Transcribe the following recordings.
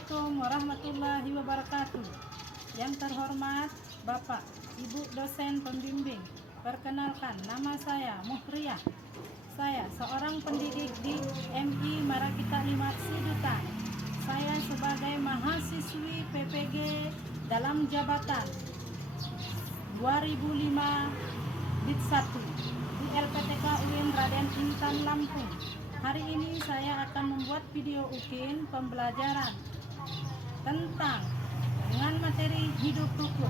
Assalamualaikum warahmatullahi wabarakatuh. Yang terhormat Bapak, Ibu dosen pembimbing, perkenalkan nama saya Muhriah. Saya seorang pendidik di MI Marakita 5 Sidutan. Saya sebagai mahasiswi PPG dalam jabatan 2005 Bid 1 di LPTK UIN Raden Intan Lampung. Hari ini saya akan membuat video UKIN pembelajaran tentang dengan materi hidup rukun.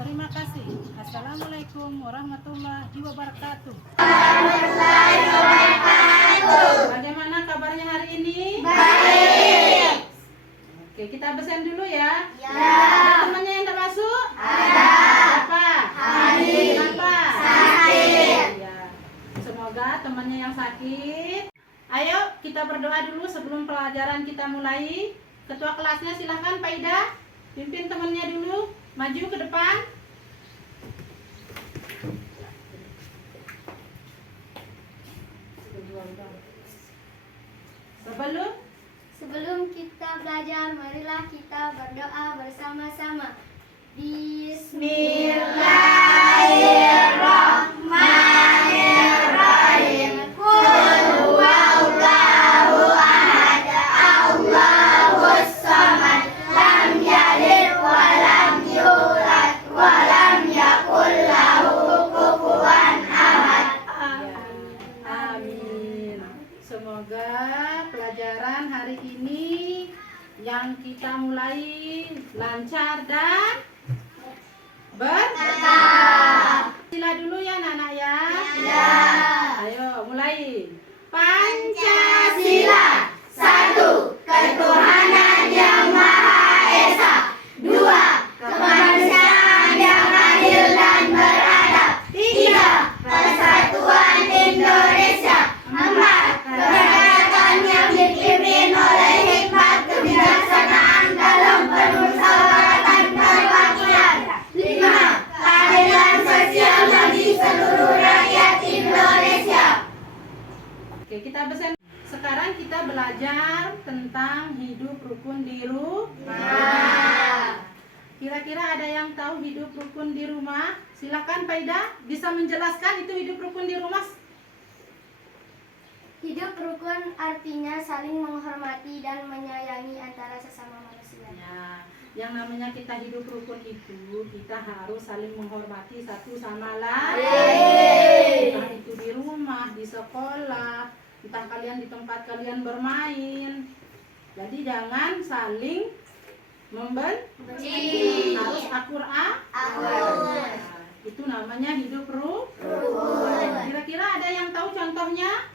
Terima kasih. Assalamualaikum warahmatullahi wabarakatuh. Bagaimana kabarnya hari ini? Baik. Oke, kita absen dulu ya. Ya. Ada temannya yang tak masuk? Ada. Siapa? Hari. Kenapa? Sakit. Ya. Semoga temannya yang sakit. Ayo kita berdoa dulu sebelum pelajaran kita mulai. Ketua kelasnya silahkan Pak Ida, pimpin temannya dulu, maju ke depan. Sebelum kita belajar, marilah kita berdoa bersama-sama. Bismillahirrahmanirrahim. Qul huwallahu ahad, Allahus samad, lam yalid wa lam yulad wa lam yakul lahu kufuwan ahad. Amin. Semoga pelajaran hari ini yang kita mulai lancar dan berkah. Sila dulu ya anak-anak ya. Ya. Ayo mulai. Pancasila. 1. Ketuhanan yang Maha Esa. 2. Kemanusiaan yang adil dan beradab. 3. Persatuan Indonesia. 4. Kebijakan yang dipimpin oleh hikmat kebijaksanaan dalam permusyawaratan perwakilan. 5. Keadilan sosial bagi seluruh rakyat Indonesia. Oke, kita bersama. Sekarang kita belajar tentang hidup rukun di rumah. Kira-kira ada yang tahu hidup rukun di rumah? Silakan Pak Ida, bisa menjelaskan itu hidup rukun di rumah? Hidup rukun artinya saling menghormati dan menyayangi antara sesama manusia. Ya, yang namanya kita hidup rukun itu kita harus saling menghormati satu sama lain. Entah itu di rumah, di sekolah, entah kalian di tempat kalian bermain. Jadi jangan saling membenci. Harus akur. Nah, itu namanya hidup rukun. Kira-kira ada yang tahu contohnya?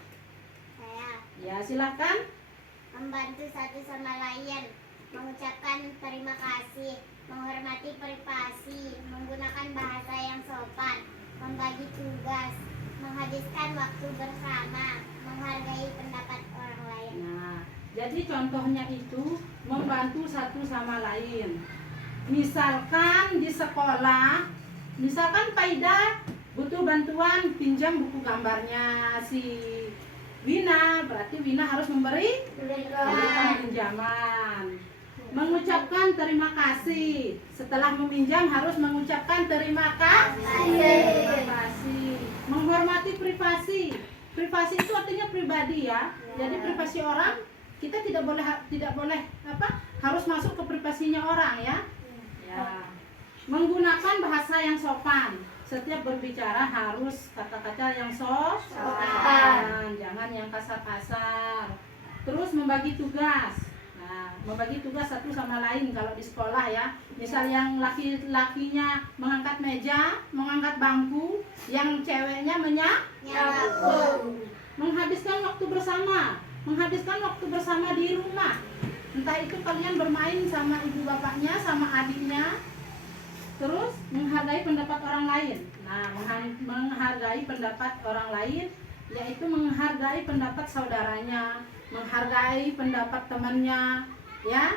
Ya, silahkan. Membantu satu sama lain, mengucapkan terima kasih, menghormati privasi, menggunakan bahasa yang sopan, membagi tugas, menghabiskan waktu bersama, menghargai pendapat orang lain. Nah, jadi contohnya itu membantu satu sama lain. Misalkan di sekolah, misalkan Pak Ida butuh bantuan pinjam buku gambarnya si Wina, berarti Wina harus memberikan pinjaman. Mengucapkan terima kasih. Setelah meminjam harus mengucapkan terima kasih. Menghormati privasi. Privasi itu artinya pribadi ya. Jadi privasi orang kita tidak boleh harus masuk ke privasinya orang ya. Ya. Menggunakan bahasa yang sopan. Setiap berbicara harus kata-kata yang sopan, jangan yang kasar-kasar. Terus membagi tugas. Nah, membagi tugas satu sama lain kalau di sekolah ya. Misal yang laki-lakinya mengangkat meja, mengangkat bangku, yang ceweknya menyapu. Menghabiskan waktu bersama di rumah. Entah itu kalian bermain sama ibu bapaknya, sama adiknya. Terus menghargai pendapat orang lain. Nah, menghargai pendapat orang lain yaitu menghargai pendapat saudaranya, menghargai pendapat temannya, ya.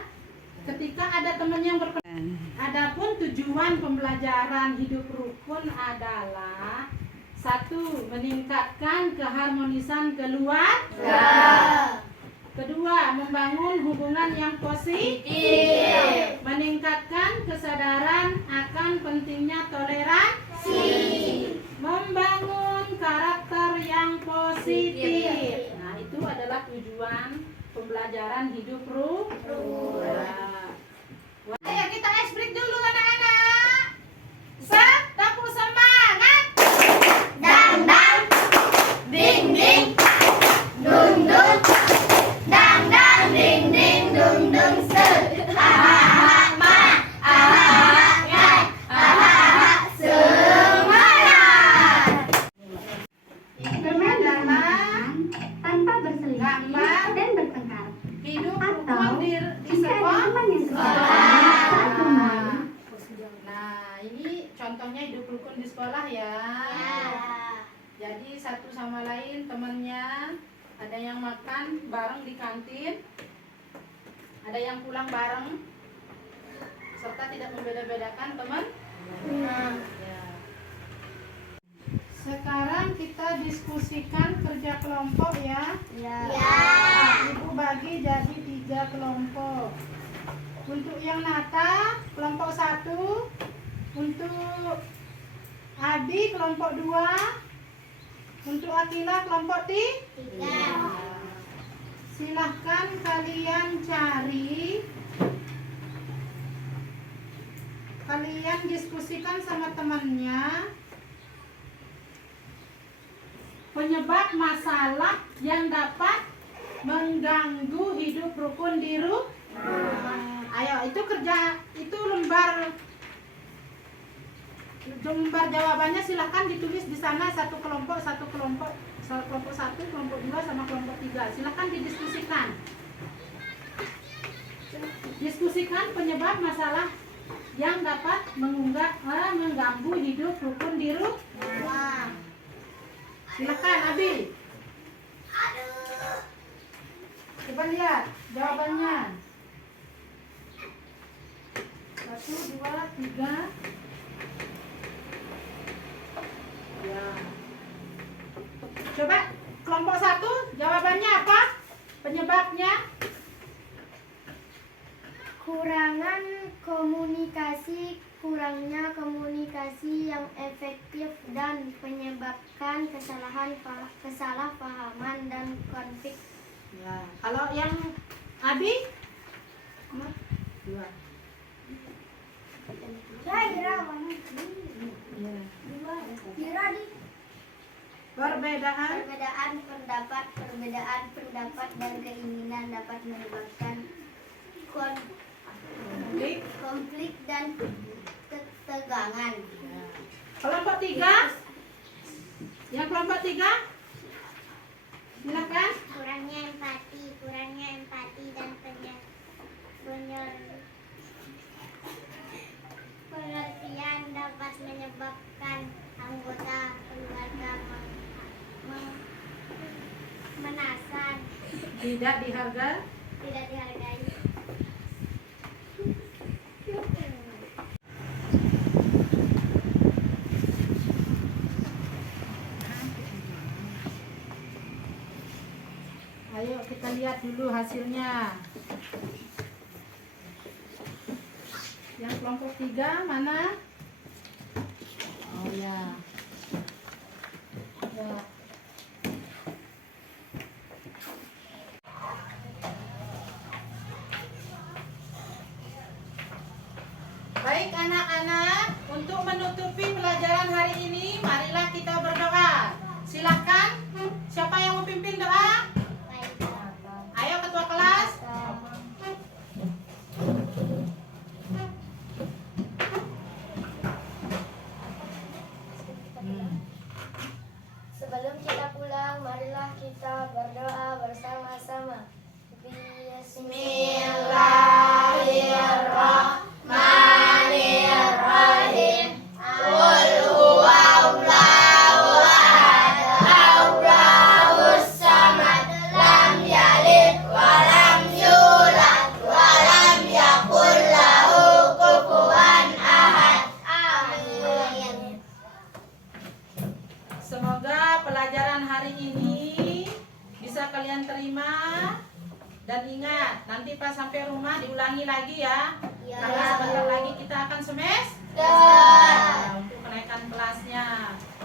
Ketika ada teman yang adapun tujuan pembelajaran hidup rukun adalah 1. Meningkatkan keharmonisan keluarga. Kedua, membangun hubungan yang positif. Meningkatkan kesadaran akan pentingnya toleransi. Membangun karakter yang positif. Nah, itu adalah tujuan pembelajaran hidup ruang. Ayo kita ice break dulu anak-anak. Tepuk semangat. Dang dang, ding ding, dung dung, dang dang, ding ding, dung dung, set. Ahaha ma, ahaha ngai, ahaha semangat. Itu adalah tanpa berselisih gambar dan bertengkar. hidup Atau rukun di jika ada sekolah. teman yang saat kembali, Nah, ini contohnya hidup rukun di sekolah ya. Jadi satu sama lain temannya, ada yang makan bareng di kantin, ada yang pulang bareng, serta tidak membeda-bedakan teman. Ya. Sekarang kita diskusikan kerja kelompok ya. Ya. Ibu bagi jadi 3 kelompok. Untuk yang Nata kelompok 1, untuk Abi kelompok 2, untuk Akila kelompok 3. Silahkan kalian cari, kalian diskusikan sama temannya penyebab masalah yang dapat mengganggu hidup rukun di rumah. Ayo, itu kerja, itu lembar jawabannya silahkan ditulis di sana, satu kelompok, kelompok 1, kelompok 2 sama kelompok 3. Silahkan didiskusikan. Diskusikan penyebab masalah yang dapat mengganggu hidup rukun di rumah. Silakan Abi. Coba lihat jawabannya. 1, 2, 3. Ya. Coba kelompok 1 jawabannya apa? Penyebabnya? Kurangnya komunikasi yang efektif dan menyebabkan kesalahpahaman dan konflik. Ya. Kalau yang Abi? 2. Perbedaan pendapat dan keinginan dapat menyebabkan konflik dan ketegangan. Kelompok 3? Yang kelompok 3? Silakan. Kurangnya empati dan pengertian dapat menyebabkan anggota keluarga menasan, Tidak dihargai. tidak dihargai. Ayo kita lihat dulu hasilnya. Yang kelompok 3 mana? Oh ya. Ya. Baik anak-anak, untuk menutupi pelajaran hari ini, marilah kita berdoa. Silahkan, siapa yang memimpin doa? Ayo ketua kelas. Sebelum kita pulang, marilah kita berdoa bersama-sama. Bismillahirrahmanirrahim. Qul huwallahu ahad, Allahus samad, diulangi lagi ya. Iya. Karena sebentar lagi kita akan semester. Untuk kenaikan kelasnya.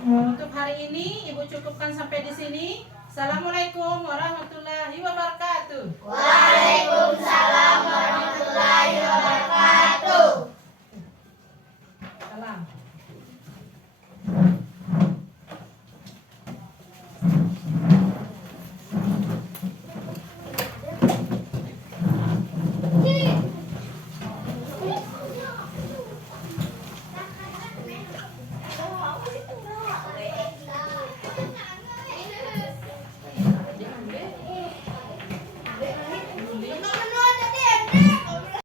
Untuk hari ini Ibu cukupkan sampai di sini. Assalamualaikum warahmatullahi wabarakatuh.